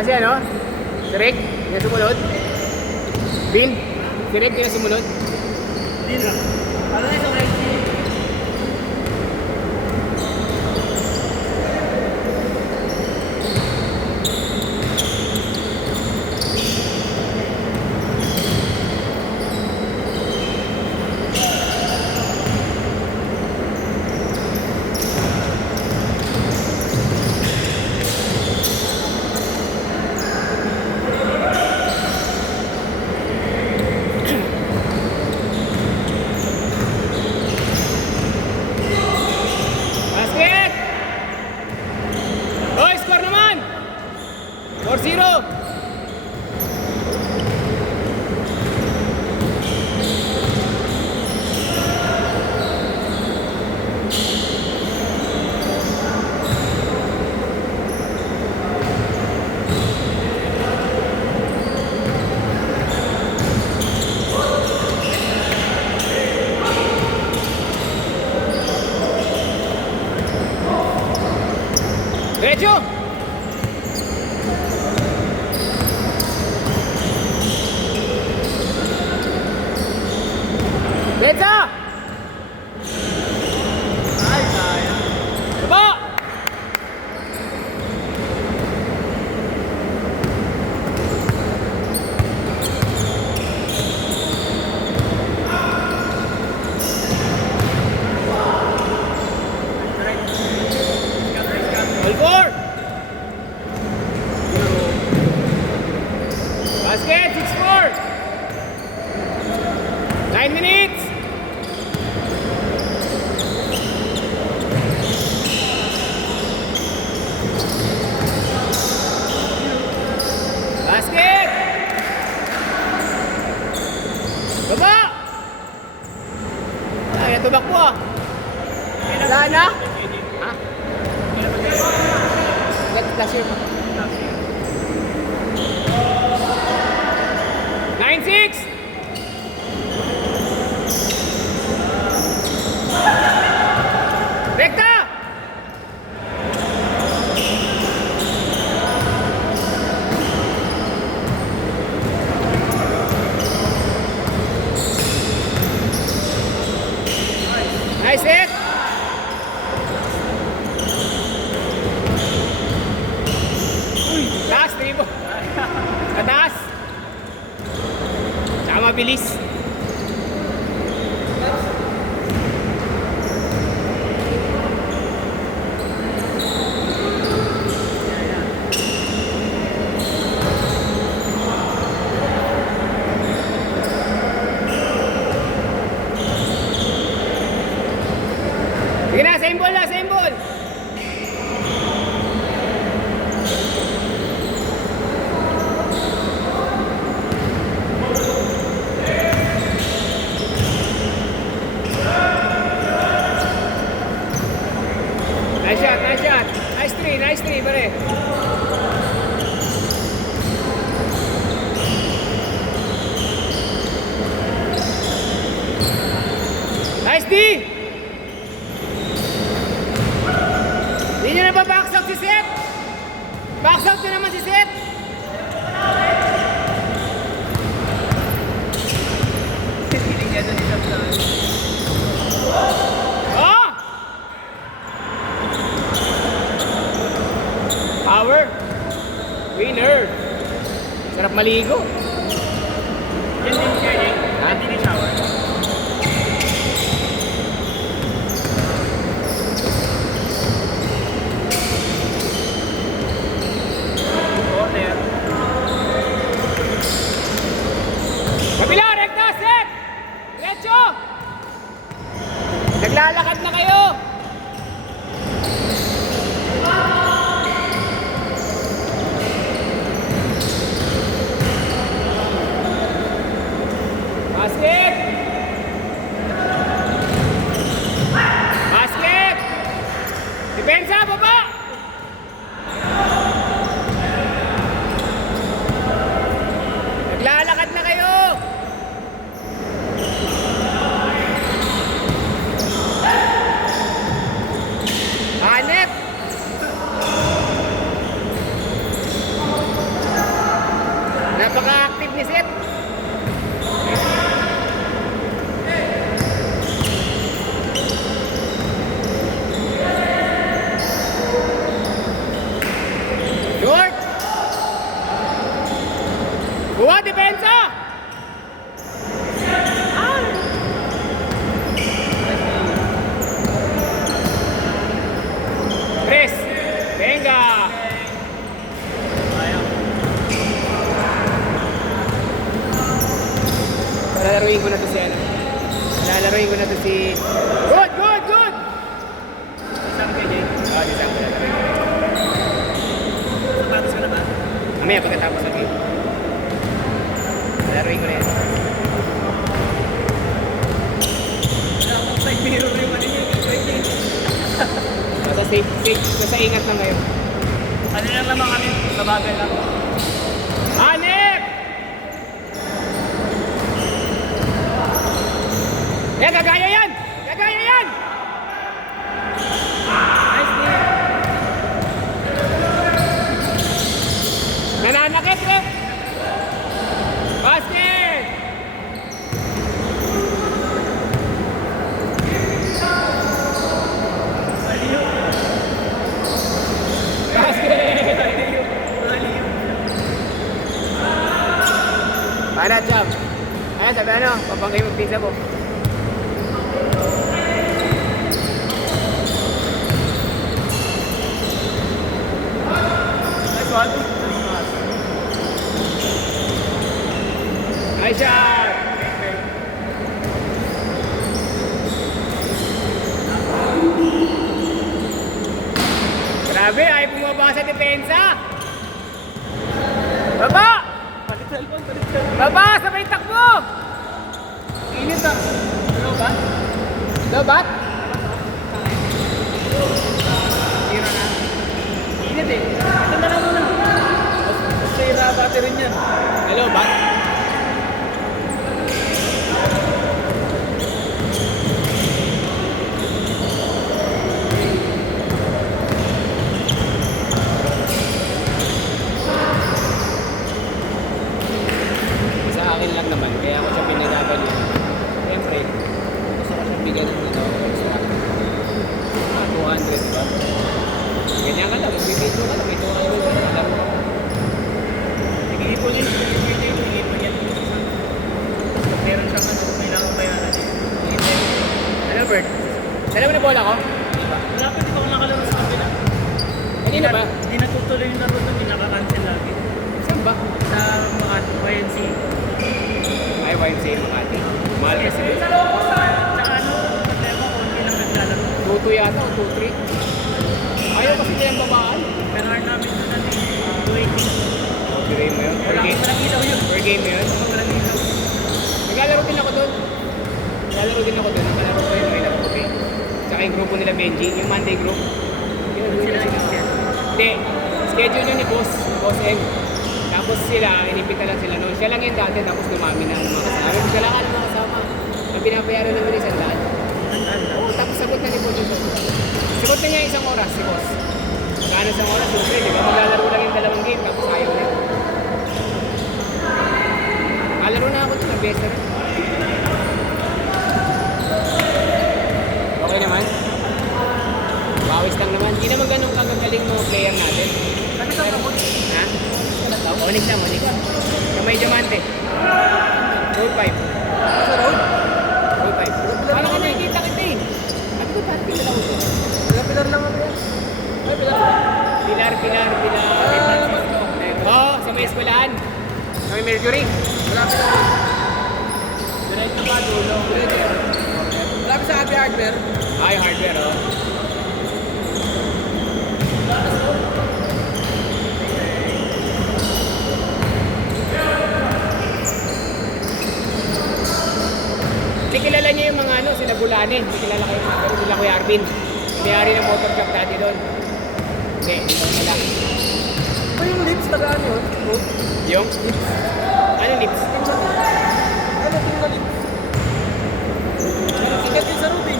Wala siya, no? Si Rick, hindi na sumunod. Bin, si Rick, hindi na sumunod. Hindi na. Ano na isang LG? Basket! Hoy, score naman! 4-0! Derecho! Derecha! Ay, sayang. Baba! All four! Basket, 6-4! 9 minutes! Basket! Baba! Ay, natubak po ah. Wala na? Ha? Last year pa. 9-6! Rekta! Nice hit! Uy, taas, tribo. Kataas. Tsaka mabilis. Sige na, same ball na, same ball. Nice shot, nice shot. Nice three, pare. Nice D! Hindi nyo na ba box out si Seth? Box out na naman si Seth! Feeling niya doon isang lang. Oh! Power! Winner! Sarap maligo. Yan din siya, Jake. Ha? Hindi ni shower. Corner. Kabila, rekta, Seth! Diretso! Naglalakad na kayo! Basket! Basket! Depensa, baba! Naglalakad na kayo! Hanep! Lalaruin ko na to si ano. Lalaruin ko na to si... Good, good, good! Isang KJ. Oh, di saan ko lalaruin ko. Sapatos ka na ba? Mamaya pagkatapos ng game. Lalaruin ko na yan. Wala akong side mirror yung ano yun. Basta safe, basta ingat lang kayo. Ano lang naman kami, mabagal lang. Hanip! Yan, gagaya yan! Gagaya yan! Nice day. Nananakit, rep! Basket! Basket! Para, Cham. Ayan, sabi ano, papanggay mo pizza mo. Nice one. Nice shot! Grabe, ay bumaba sa depensa! Baba! Palit cellphone, palit cellphone. Baba! Sabay takbo! Init ah. Ano ba? Dabat? Tira na. Init eh. Ito na lang muna. Sira battery niyan. Hello, bat? Sa akin lang naman, kaya ako siya pinanaban yun. Siyempre, gusto ko siyang bigyan ng ano, extra. 200 ba? Ganyan ka lang, magbibidyo ka lang, may 200 ka lang. Alam mo. Nag-iipon yun. Nag-iipon yan. Meron siyang ano, kailangan bayaran eh. Ano, Bert? Dala mo na bola ko? Wala pa, di ba ako nakalaro sa kabila? Kanina ba? Hindi natutuloy yung laro doon, pinaka-cancel lagi. Saan ba? Sa mga YNC. Ay, YMCA Makati. Mahal kasi doon. Sa ano, problema, konti lang naglalaro. 2-2 yata o 2-3. Ayaw kasi nilang babaan. Pero hard namin doon natin, 280. Per game mo yun? Per game? Walang ilaw yun. Per game mo yun? Walang ilaw. Naglalaro din ako doon. Naglalaro din ako doon. Nakalaro ko yung ilang okay. Tsaka yung grupo nila Benji, yung Monday group. Yun, Sila sila. nag-schedule. Hindi. Schedule yun ni Boss. Boss Eng. Tapos sila, inipita lang sila noon. Siya lang yung dati, tapos dumami na ng mga kasama. Siya lang ang mga kasama. Ang binabayaran naman isang lahat. Oo, tapos sagot na ni Boss yung sagot na niya isang oras, si Boss. Magkano isang oras? Siyempre, di ba? Maglalaro lang yung dalawang game, tapos ayaw na. Kalaro na ako doon, best na rin. Okay naman. Bawis lang naman. Hindi naman ganun kagagaling mga player natin. Ano sa kamot? Ha? Onyx lang, Onyx. Kamay diamante. Road 5. Sa road? Road 5. Parang ka nakikita kita eh. Ano ba? Pilar ako doon. Pilar lang ako yan. Ay, pilar. Pilar. Oo, sa may eskwelahan. Sa may Mercury. Malapit ako. Diretso ba, dulo? Malapit sa Happy Hardware. Ay, hardware oh. Hindi kilala niyo yung mga ano, sila Bulane. Hindi kilala kayo, pero sila Kuya Arvin. May-ari ng motor shop dati doon. Hindi, wala. Ano yung lips? Tagaan yun? Yung? Ano lips? Ano yung na lips? Sikat yun sa road eh.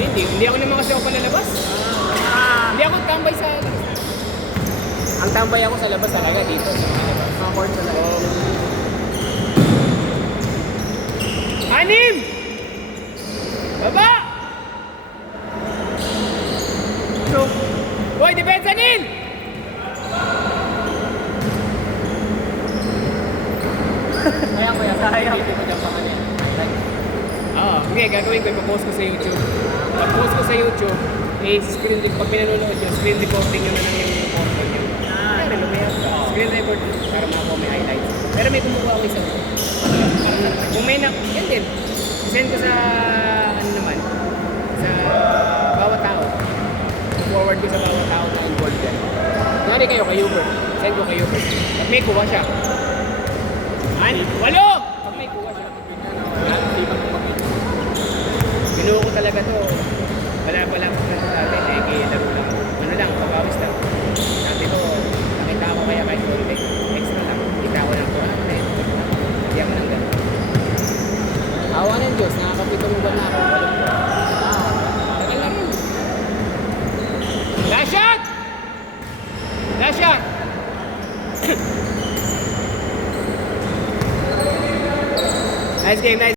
Hindi ako naman kasi ako palalabas. Hindi ako tambay sa labas. Ang tambay ako sa labas talaga dito. Sa mga labas. Mga court sa lahat. Anim! Baba! So, Boy, depensa nil! sayang ko yan. Sayang. Hindi ko dyan pa kanina. Oo, hindi, gagawin ko, ipapost ko sa YouTube. Pag-post ko sa YouTube, screen record, pag pinanonood nyo, screen recording nyo na lang yung photo nyo. Pero lumaya, screen record para makakuha may highlights. Pero may kumukuha ako isang. Kung may yan din. Send ko sa, ano naman, sa bawat tao. Forward ko sa bawat tao na involved yan. Kunwari kayo kay Hubert, send ko kay Hubert. Pag may kuha siya. Walo! Pag may kuha siya. Binuo ko talaga to. Wala pa lang dati, laro lang. Ano lang, pagawis lang. Dati ko, nakita ko kaya kahit konti. Extra lang. Kita ko lang po. Hindi ako nang gano'n. Awa ng Diyos, nakakapitong buwan na ako. Tagal na rin. Last shot! Last shot! Nice game, nice.